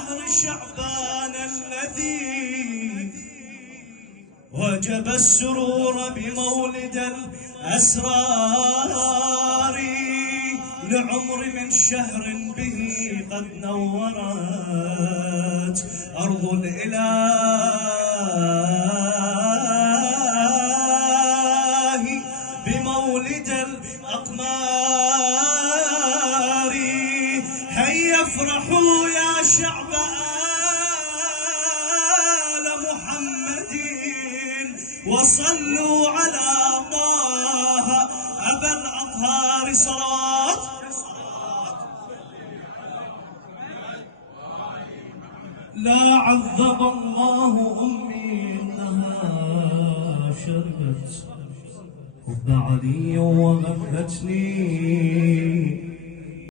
شهر شعبان الذي وجب السرور بمولد الأسرار، لعمر من شهر به قد نورت أرض الإله بمولد الأقمار. هيا افرحوا يا شعب آل محمد وصلوا على طه أبا الأطهار صلاة. لا عذب الله أمي إنها شربت حب علي وغفتني